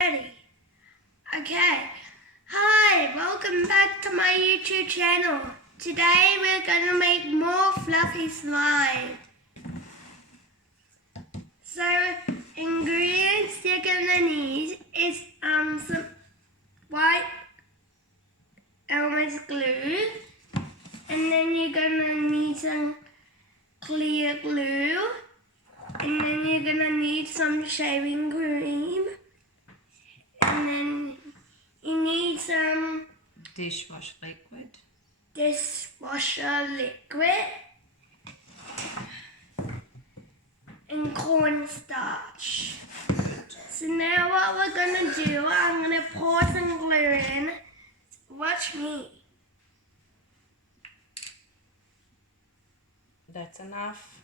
Ready? Okay. Hi, welcome back to my YouTube channel. Today we're gonna make more fluffy slime. So ingredients you're gonna need is some white Elmer's glue, and then you're gonna need some clear glue, and then you're gonna need some shaving cream, and then you need some dishwasher liquid and cornstarch. So now what we're gonna do, I'm gonna pour some glue in. Watch me. That's enough.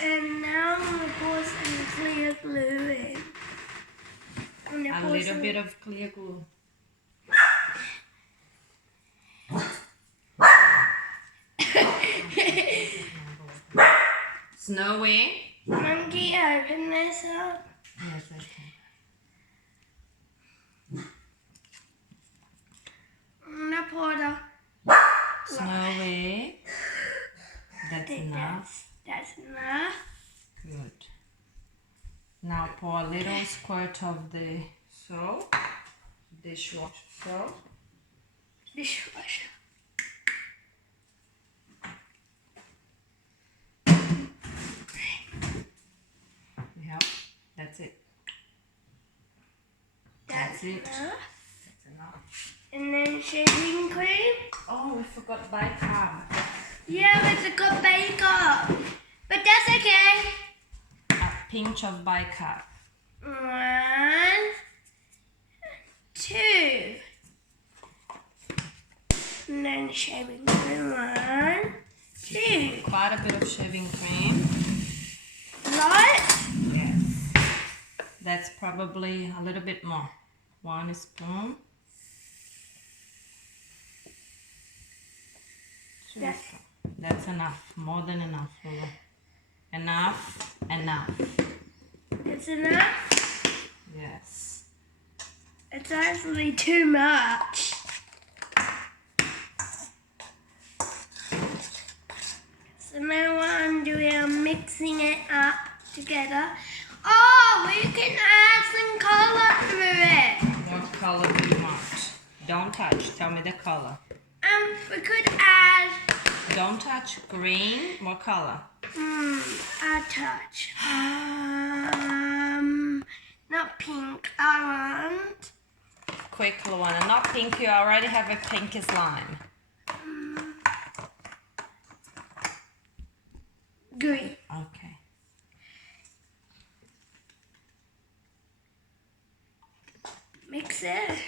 And now I'm gonna pour some clear glue in. A little bit of clear glue. Snowy. Monkey, open this up. Yes, I can. I'm gonna pour the. Snowy. That's enough. That's enough. Good. Now pour a little squirt of the soap, dishwasher soap. Dishwasher. Yep, that's it. That's it. Enough. That's enough. And then shaving cream. Oh, we forgot bicarb. Yeah, it's a good bake-up. But that's okay. A pinch of bicarb. 1, 2. And then shaving cream. 1, 2. Quite a bit of shaving cream. Right? Yes. That's probably a little bit more. 1 spoon. 2 Yes. spoons. That's enough. More than enough. Lulu. Enough. Enough. It's enough. Yes. It's actually too much. So now what I'm doing, I'm mixing it up together. Oh, we can add some color through it. What color do you want? Don't touch. Tell me the color. We could add, Don't touch. Green. What color? a touch. Not pink, orange. Quick, Luana. Not pink. You already have a pinky slime. Green. Okay. Mix it.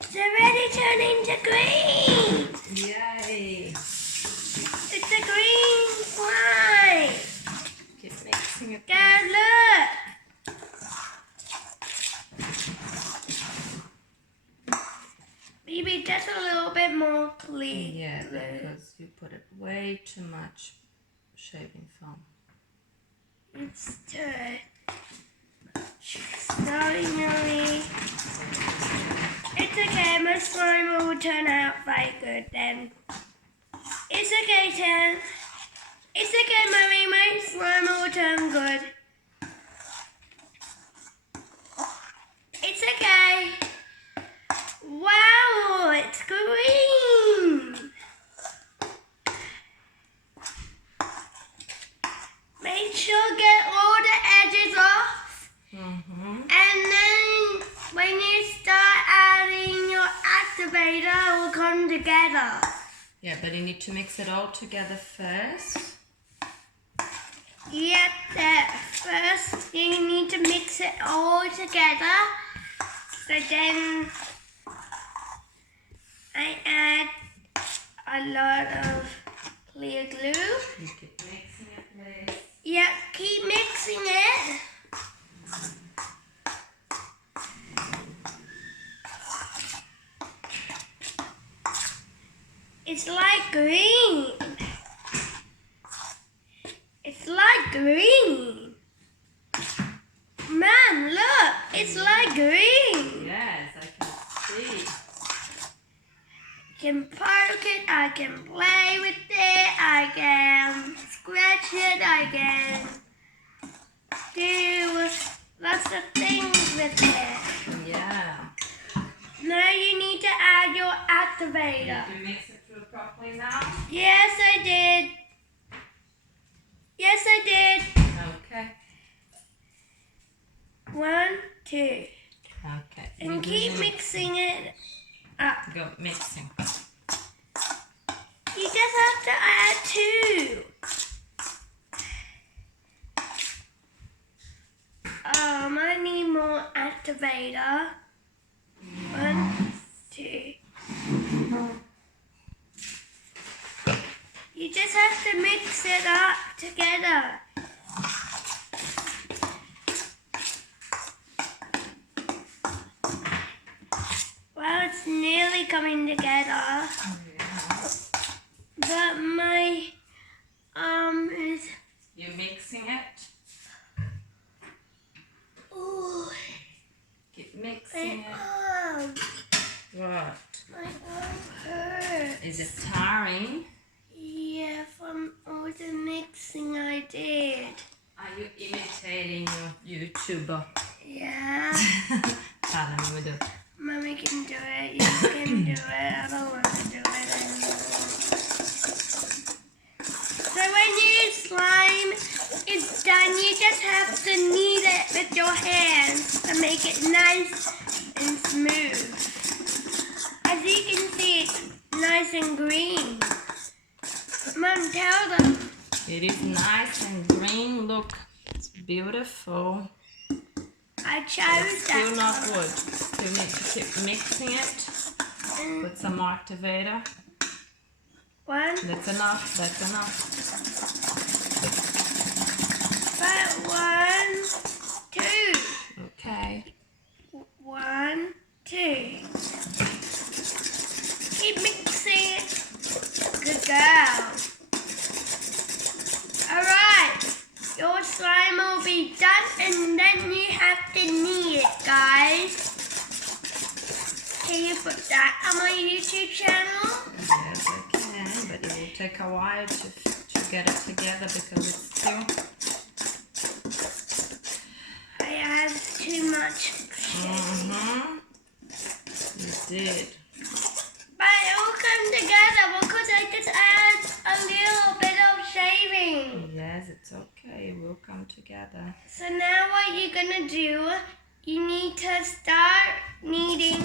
It's already turned into green. Yay. It's a green slime. Keep mixing it. Dad, look. Maybe just a little bit more clean. Yeah, because you put it way too much shaving foam. It's too sorry, Millie. It's okay, my slime will turn out very good then. It's okay, Tan. It's okay, Mummy, my slime will turn good. It's okay. Wow, it's green. Make sure get all the edges off. And then when you start adding your activator, it will come together. Yeah, but you need to mix it all together first. Yep, first you need to mix it all together. So then I add a lot of clear glue. You keep mixing it, please. Yep, keep mixing it. It's like green. green. Mom, look, it's like green. Yes, I can see. I can poke it, I can play with it, I can scratch it, I can do lots of things with it. Yeah. Now you need to add your activator. Did you mix it through properly now? Yes, I did. Yes, I did. Okay. 1, 2. Okay. And keep mixing it up. Go mixing. You just have to add 2. I need more activator. 1, 2. You just have to mix it up together. Well, it's nearly coming together. But my is You mixing it? ooh, Keep mixing my it. arm. What? My arm hurts. Is it tiring? Yeah, from all the mixing I did. Are you imitating your YouTuber? Yeah. Tell them we do. Mommy can do it. You can do it. I don't want to do it anymore. So when your slime is done, you just have to knead it with your hands to make it nice and smooth. As you can see, it's nice and green. Mom, tell them. It is nice and green. Look, it's beautiful. I chose It's still not that. good. You need to keep mixing it. And Put some more activator. 1, That's enough. That's enough. but 1, 2. Okay. 1, 2. Keep mixing it. Good girl. Alright. Your slime will be done and then you have to knead it, guys. Can you put that on my YouTube channel? Yes, I can, but it will take a while to get it together because it's still. I have too much shaving. You did. But it will come together because I just add a little bit of shaving. Yes, it's okay. It will come together. So now what you're gonna do, you need to start kneading